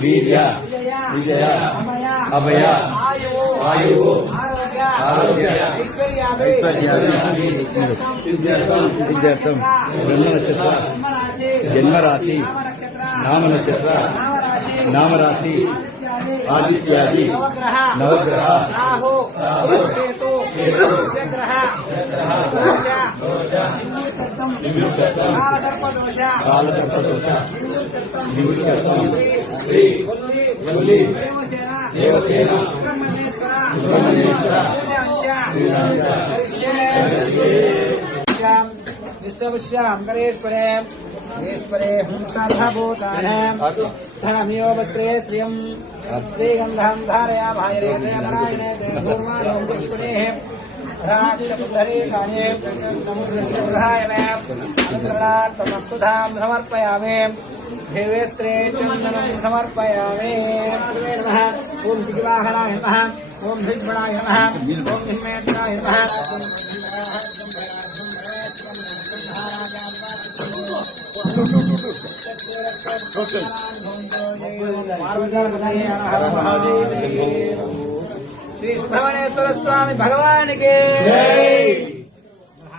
వీర్య విజయ అభయ ఆయు ఆరోగ్య ఐశ్వర్యార్థం బ్రహ్మ నక్షత్ర జన్మరాశి నామ నక్షత్ర నామరాశి ఆదిత్యాది నవగ్రహ కాలసర్పదోష నిమిత్తత్వం దేవసేన సుబ్రహ్మణ్యేశ్వర నిష్టవశ్యాం కరేశ్వరే ఈశ్వరే హంసార్హభూతానామియో వస్త్రే శ్రియం శ్రీగంధం ధారయామాయనే పుష్పణే రాక్షపుద్ధరే కాళే సముద్రస్య గృహాయ చంద్రనాథమక్షుధాం సమర్పయామి దేవేస్త్రే చందనం సమర్పయామి ఓం శ్రీవాహనాయ నమః ఓం భీష్మణాయ నమః ఓం హిమేత్రాయ నమః श्री सुब्रह्मण्येश्वर स्वामी भगवान के